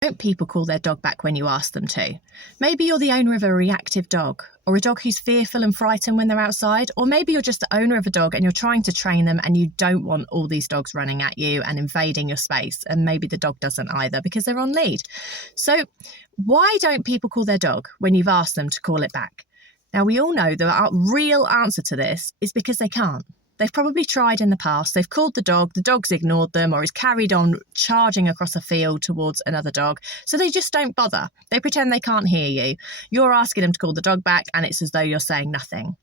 Don't people call their dog back when you ask them to? Maybe you're the owner of a reactive dog, or a dog who's fearful and frightened when they're outside, or maybe you're just the owner of a dog and you're trying to train them and you don't want all these dogs running at you and invading your space, and maybe the dog doesn't either because they're on lead. So why don't people call their dog when you've asked them to call it back? Now, we all know the real answer to this is because they can't. They've probably tried in the past. They've called the dog's ignored them, or is carried on charging across a field towards another dog. So they just don't bother. They pretend they can't hear you. You're asking them to call the dog back, and it's as though you're saying nothing.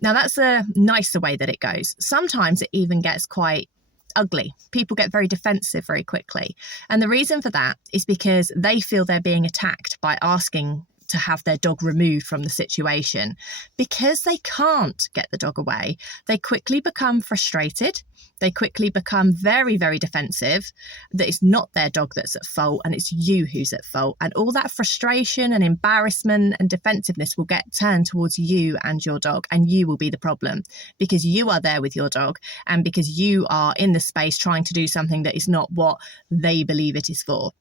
Now, that's a nicer way that it goes. Sometimes it even gets quite ugly. People get very defensive very quickly. And the reason for that is because they feel they're being attacked by asking to have their dog removed from the situation. Because they can't get the dog away, they quickly become frustrated. They quickly become very, very defensive, that it's not their dog that's at fault and it's you who's at fault. And all that frustration and embarrassment and defensiveness will get turned towards you and your dog, and you will be the problem because you are there with your dog and because you are in the space trying to do something that is not what they believe it is for.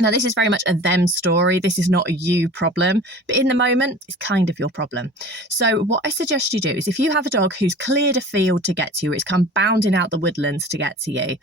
Now, this is very much a them story. This is not a you problem, but in the moment, it's kind of your problem. So what I suggest you do is if you have a dog who's cleared a field to get to you, it's come bounding out the woodlands to get to you,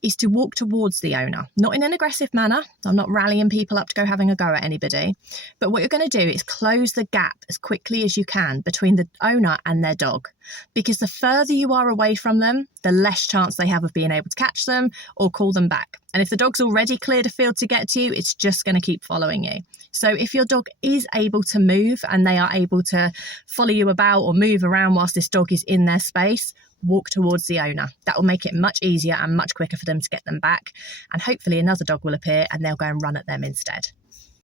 is to walk towards the owner, not in an aggressive manner. I'm not rallying people up to go having a go at anybody. But what you're going to do is close the gap as quickly as you can between the owner and their dog. Because the further you are away from them, the less chance they have of being able to catch them or call them back. And if the dog's already cleared a field to get to you, it's just going to keep following you. So if your dog is able to move and they are able to follow you about or move around whilst this dog is in their space, walk towards the owner. That will make it much easier and much quicker for them to get them back. And hopefully another dog will appear and they'll go and run at them instead.